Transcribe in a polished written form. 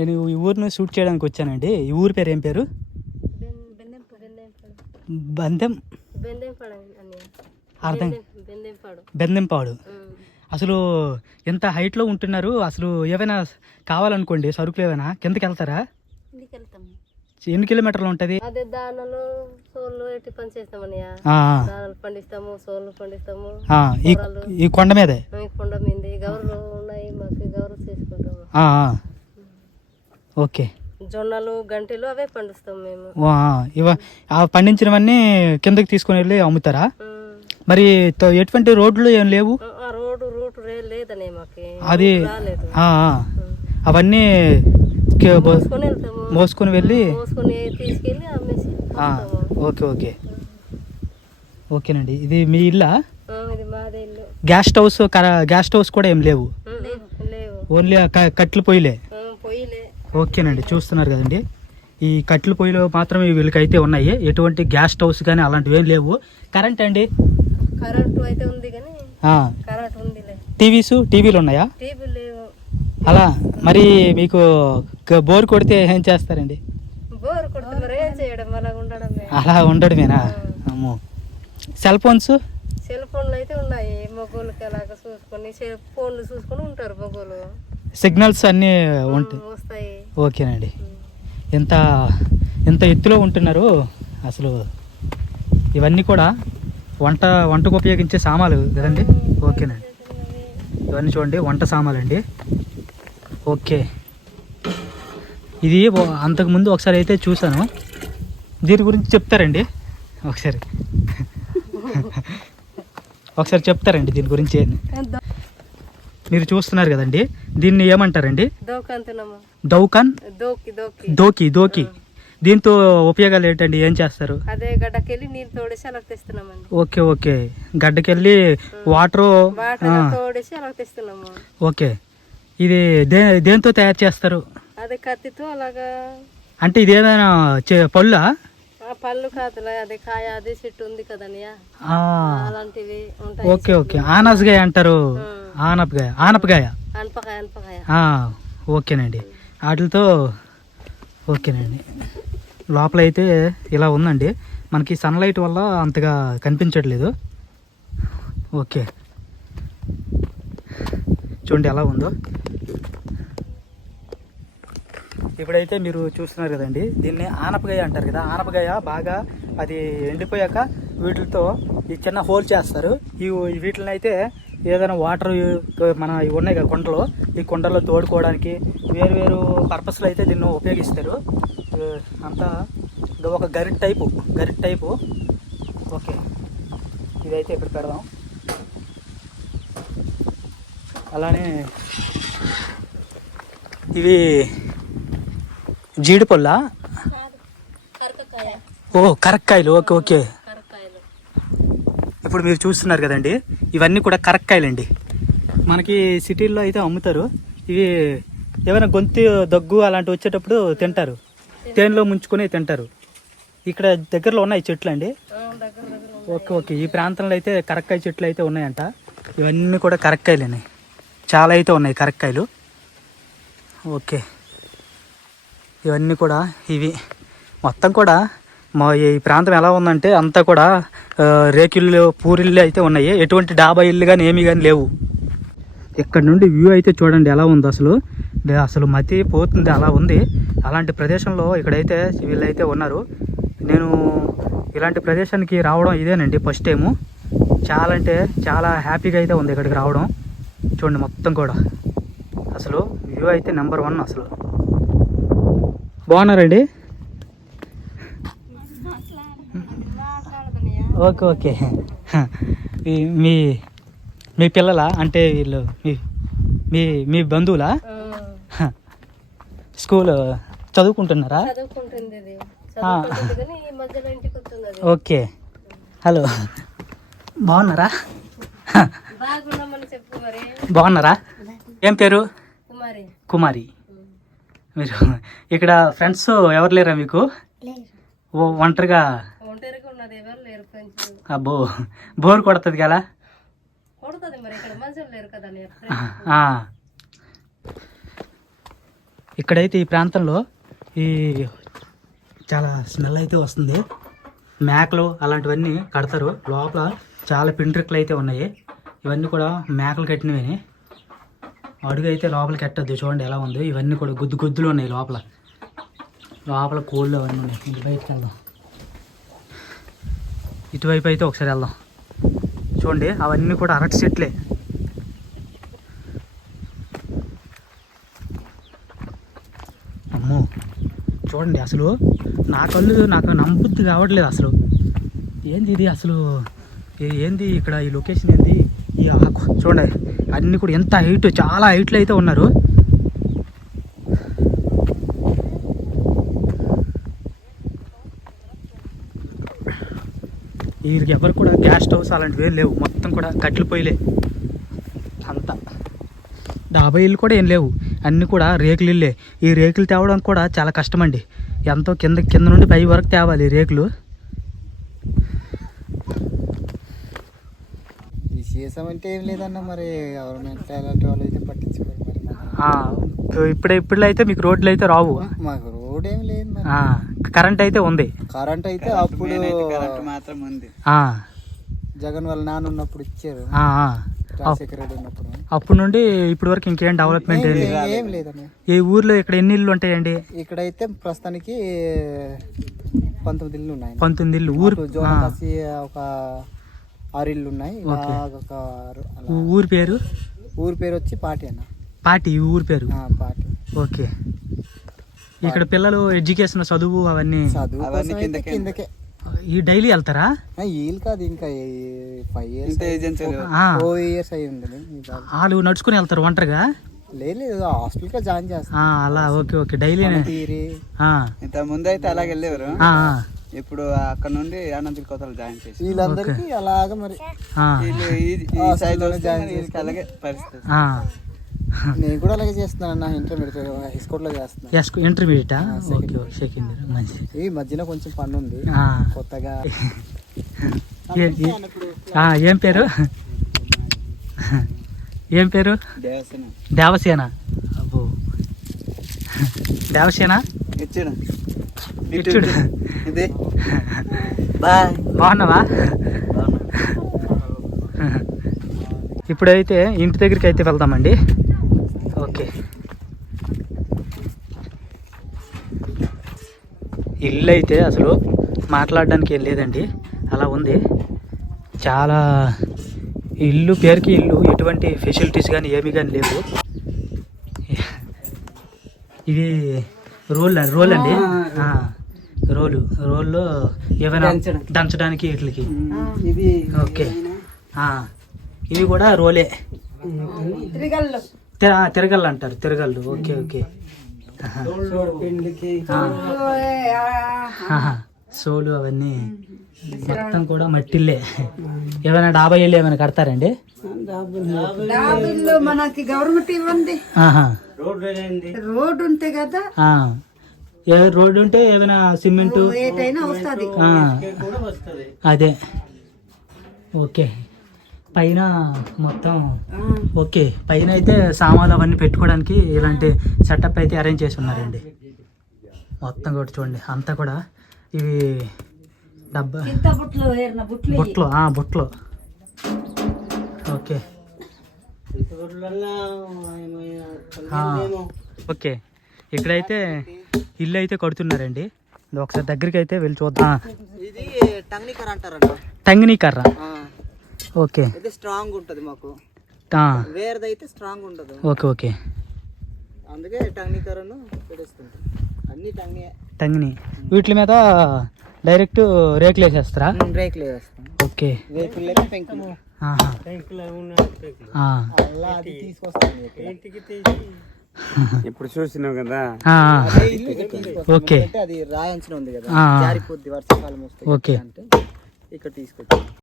నేను ఈ ఊరిని షూట్ చేయడానికి వచ్చానండి. ఈ ఊరి పేరు ఏం పేరు? బందెం అర్థం బెందెంపాడు. అసలు ఎంత హైట్లో ఉంటున్నారు? అసలు ఏమైనా కావాలనుకోండి సరుకులు ఏమైనా కిందకి వెళ్తారా? ఎన్ని కిలోమీటర్లు ఉంటుంది? అదే దానాలు సోళ్ళు ఎట్టి పని చేస్తామన్నయ్య. దానాలు పండిస్తాము, సోళ్ళు పండిస్తాము. ఈ కొండ మీదే కొండ మీద గౌరలు ఉన్నాయి మాకు, గౌరవ చేసుకుంటాము. ఓకే. జొన్నలు గంటలు అవే పండిస్తాం మేము. పండించినవన్నీ కిందకి తీసుకుని వెళ్ళి అమ్ముతారా? మరి ఎటువంటి రోడ్లు ఏం లేవు? రూట్ లేదనే మాకు అది అవన్నీ మోసుకొని వెళ్ళి తీసుకెళ్ళి అమ్మేసి. ఓకే ఓకే ఓకేనండి. ఇది మీ ఇల్లా? ఇది మాదే ఇల్లు. గ్యాస్ హౌస్ కూడా ఏం లేవు? ఓన్లీ కట్టెల పొయ్యిలే? ఓకేనండి. చూస్తున్నారు కదండి, ఈ కట్టెల పొయ్యిలో మాత్రమే వీళ్ళకైతే ఉన్నాయి. ఎటువంటి గ్యాస్ హౌస్ కానీ అలాంటివి ఏం లేవు. కరెంట్ అండి? కరెంటు అయితే ఉంది కానీ కరెంట్ ఉంది. టీవీలు ఉన్నాయా? టీవీ లేవు. అలా మరి మీకు బోర్ కొడితే ఏం చేస్తారండి? బోర్ కొడితే మరి ఏం చేయడం, అలా ఉండడమేనా? అమ్మో. సెల్ ఫోన్లు అయితే ఉన్నాయి మగోళ్ళకి, అలాగా చూసుకొని ఫోన్లు చూసుకొని ఉంటారు మగోళ్ళు. సిగ్నల్స్ అన్నీ వస్తాయి. ఓకేనండి. ఎంత ఎత్తులో ఉంటున్నారు అసలు. ఇవన్నీ కూడా వంటకు ఉపయోగించే సామాన్లు కదండి? ఓకేనండి. ఇవన్నీ చూడండి, వంట సామాన్లు అండి. ఓకే. ఇది అంతకుముందు ఒకసారి అయితే చూసాను. దీని గురించి చెప్తారండి ఒకసారి చెప్తారండి దీని గురించి? మీరు చూస్తున్నారు కదండి, దీన్ని ఏమంటారండి? దౌకాన్. దోకి. దీంతో ఉపయోగాలు ఏంటండి? ఏం చేస్తారు? అదే గడ్డకెళ్ళి నీళ్ళు తోడేసి అలా తెస్తున్నామండి. ఓకే. గడ్డకెళ్ళి వాటర్ తోడేసి అలా తెస్తున్నాము. ఓకే. ఇది దేంతో తయారు చేస్తారు? అదే కత్తితో అలాగా. అంటే ఇది ఏదైనా పళ్ళా? పళ్ళు కాదు, అదే కాయ, అదే చెట్టు ఉంది కదన్నయ్య, అలాంటివి ఉంటాయి. ఓకే. ఆనపకాయ అంటారు. ఆనపకాయ. ఓకేనండి. వాటితో ఓకేనండి. లోపల అయితే ఇలా ఉందండి. మనకి సన్లైట్ వల్ల అంతగా కనిపించట్లేదు. ఓకే, చూడండి ఎలా ఉందో. ఇప్పుడైతే మీరు చూస్తున్నారు కదండి, దీన్ని ఆనపకాయ అంటారు కదా. ఆనపకాయ బాగా అది ఎండిపోయాక వీటితో ఈ చిన్న హోల్ చేస్తారు. వీటిని అయితే ఏదైనా వాటర్ మన ఇవి ఉన్నాయి కదా కుండలు, ఈ కుండల్లో తోడుకోవడానికి వేరు పర్పస్లో అయితే దీన్ని ఉపయోగిస్తారు. అంతా ఒక గరిట టైపు. ఓకే, ఇదైతే ఇక్కడ పెడదాం. అలానే ఇవి జీడిపళ్ళ? కరక్కాయలు. ఓకే. ఇప్పుడు మీరు చూస్తున్నారు కదండి, ఇవన్నీ కూడా కరక్కాయలండి. మనకి సిటీల్లో అయితే అమ్ముతారు. ఇవి ఏమైనా గొంతు దగ్గు అలాంటివి వచ్చేటప్పుడు తింటారు, తేనెలో ముంచుకొని తింటారు. ఇక్కడ దగ్గరలో ఉన్నాయి చెట్లు అండి. ఓకే. ఈ ప్రాంతంలో అయితే కరక్కాయ చెట్లు అయితే ఉన్నాయంట. ఇవన్నీ కూడా కరక్కాయలేనాయి, చాలా అయితే ఉన్నాయి కరక్కాయలు. ఓకే, ఇవన్నీ కూడా ఇవి మొత్తం కూడా మా ఈ ప్రాంతం ఎలా ఉందంటే అంతా కూడా రేకుళ్ళు, పూరిళ్ళు అయితే ఉన్నాయి. ఎటువంటి డాబా ఇల్లు కానీ ఏమీ కానీ లేవు. ఇక్కడ నుండి వ్యూ అయితే చూడండి ఎలా ఉంది. అసలు మతి పోతుంది, అలా ఉంది. అలాంటి ప్రదేశంలో ఇక్కడైతే వీళ్ళైతే ఉన్నారు. నేను ఇలాంటి ప్రదేశానికి రావడం ఇదేనండి ఫస్ట్ టైము. చాలా అంటే చాలా హ్యాపీగా అయితే ఉంది ఇక్కడికి రావడం. చూడండి మొత్తం కూడా అసలు వ్యూ అయితే నెంబర్ 1 అసలు. బాగున్నారండి? ఓకే. మీ పిల్లలా? అంటే వీళ్ళు మీ బంధువులా? స్కూల్ చదువుకుంటున్నారా? ఓకే. హలో, బాగున్నారా? బాగున్నారా? ఏం పేరు? కుమారి. మీరు ఇక్కడ ఫ్రెండ్స్ ఎవరు లేరా మీకు? ఒంటరిగా? అబ్బో, బోర్ కొడుతుంది కదా. ఇక్కడైతే ఈ ప్రాంతంలో ఈ చాలా స్మెల్ అయితే వస్తుంది. మేకలు అలాంటివన్నీ కడతారు. లోపల చాలా పింట్రికలు అయితే ఉన్నాయి. ఇవన్నీ కూడా మేకలు కట్టినవి. అడుగు అయితే లోపలికి కట్టద్దు. చూడండి ఎలా ఉంది. ఇవన్నీ కూడా గుద్దులు ఉన్నాయి లోపల. లోపల కోళ్ళు అవన్నీ ఉన్నాయి. ఇంటి బయటకు వెళ్దాం. ఇటువైపు అయితే ఒకసారి వెళ్దాం. చూడండి అవన్నీ కూడా అరటి చెట్లే. అమ్మో చూడండి అసలు నా కళ్ళు నాకు నమ్మబుద్ధి కావట్లేదు అసలు. ఏంది ఇది అసలు? ఏంది ఇక్కడ ఈ లొకేషన్ ఏంది? ఈ ఆకు చూడండి అన్నీ కూడా ఎంత హైట్, చాలా హైట్లో అయితే ఉన్నారు. వీరికి ఎవరు కూడా గ్యాస్ స్టవ్స్ అలాంటివి ఏం లేవు. మొత్తం కూడా కట్టెలు పొయ్యిలే అంతా. డాబా ఇల్లు కూడా ఏం లేవు. అన్నీ కూడా రేకులు ఇల్లే. ఈ రేకులు తేవడం కూడా చాలా కష్టమండి. ఎంతో కింద నుండి పై వరకు తేవాలి ఈ రేకులు. విశేషం అంటే ఏం లేదన్న, మరి గవర్నమెంట్ అలాంటి వాళ్ళు అయితే పట్టించుకోరు. మరి ఇప్పుడు అయితే మీకు రోడ్లు అయితే రావు. మాకు రోడ్ ఏం లేదు మరి. కరెంట్ అయితే ఉంది. కరెంట్ అయితే అప్పుడు మాత్రం ఉంది. జగన్ వాళ్ళ నాన్న ఉన్నప్పుడు ఇచ్చారు. రాజశేఖర రెడ్డి ఉన్నప్పుడు. అప్పుడు నుండి ఇప్పటి వరకు ఇంకేం డెవలప్మెంట్ ఏం లేదన్న. ఈ ఊర్లో ఇక్కడ ఎన్ని ఇల్లు ఉంటాయండి? ఇక్కడైతే ప్రస్తుతానికి 19 ఇల్లు ఉన్నాయి. 19 ఇల్లు. ఊరు జోనకాసి ఒక 6 ఇల్లు ఉన్నాయి. ఊరి పేరు? ఊరి పేరు వచ్చి పాటి అన్న. పాటి ఊరి పేరు? పాటి. ఓకే. ఇక్కడ పిల్లలు ఎడ్యుకేషన్ చదువు అవన్నీ కిందకే. ఈ డైలీ వెళ్తారా? వీళ్ళు కాదు, ఇంకా 5 years అయి ఉంది. వాళ్ళు నడుచుకుని వెళ్తారు ఒంటరిగా? లేదు, హాస్టల్ గా జాయిన్ చేస్తా అలా. Okay okay. డైలీ ఇంత ముందు అయితే అలాగే వెళ్ళేవారు. ఇప్పుడు అక్కడ నుండి అనంతపురం కోతలు జాయిన్ చేసి వీళ్ళందరికీ అలాగా మరి అలాగే పరిస్థితి. నేను కూడా అలాగే చేస్తున్నాను అన్న. ఇంటర్మీడియట్ హైస్కూల్ లో చేస్తున్నాను. ఇంటర్మీడియట్? సెకండ్. మంచి. ఈ మధ్యన కొంచెం పని ఉంది కొత్తగా. ఏం పేరు? ఏం పేరు? దేవసేన. అబ్బో దేవసేన. ఇచ్చుడు. బాగున్నావా? ఇప్పుడైతే ఇంటి దగ్గరికి అయితే వెళ్దామండి. ఓకే. ఇల్లు అయితే అసలు మాట్లాడడానికి ఏం లేదండి, అలా ఉంది. చాలా ఇల్లు పేరుకి ఇల్లు, ఎటువంటి ఫెసిలిటీస్ కానీ ఏమి కానీ లేవు. ఇది రోల్ అండి. రోల్లో ఏమైనా దంచడానికి వీటికి. ఓకే. ఇవి కూడా రోలే. తిరగళ్ళు అంటారు. తిరగళ్ళు. Okay okay. సోలు అవన్నీ మొత్తం కూడా మట్టిల్లే. ఏమైనా డాబా ఇల్లు ఏమైనా కడతారండి? మనకి గవర్నమెంట్ ఇవ్వండి. రోడ్ ఉంటే కదా. రోడ్డు ఉంటే ఏమైనా సిమెంట్ ఏటైనా వస్తుంది. అదే. ఓకే. పైన మొత్తం ఓకే. పైన అయితే సామాన్లు అవన్నీ పెట్టుకోవడానికి ఇలాంటి సెటప్ అయితే అరేంజ్ చేసి ఉన్నారండి. మొత్తం కూడా చూడండి అంతా కూడా ఇవి డబ్బా బుట్లు. Okay okay. ఇక్కడైతే ఇల్లు అయితే కడుతున్నారండి. ఒకసారి దగ్గరికి అయితే వెళ్ళి చూద్దాం. ఇది టంగినీ కర్ర అంటారంట. టంగినీ కర్ర. ఓకే. ఇది స్ట్రాంగ్ ఉంటది మాకు. వేరేదైతే స్ట్రాంగ్ ఉండదు. Okay okay. అందుకే టంగినీ కర్రను పెడేస్తుంటాం. అన్ని టంగినీ. వీటి మీద డైరెక్ట్ రేకులు వేసేస్తారా? రేకులు వేస్తాం. ఓకే. రేకులు లేక పెంకులు. ఇప్పుడు చూసినావు కదా. ఓకే. అది రాయించిన ఉంది కదా, జారిపోద్ది వర్షాకాలం వస్తే. ఓకే. ఇక్కడ తీసుకొచ్చి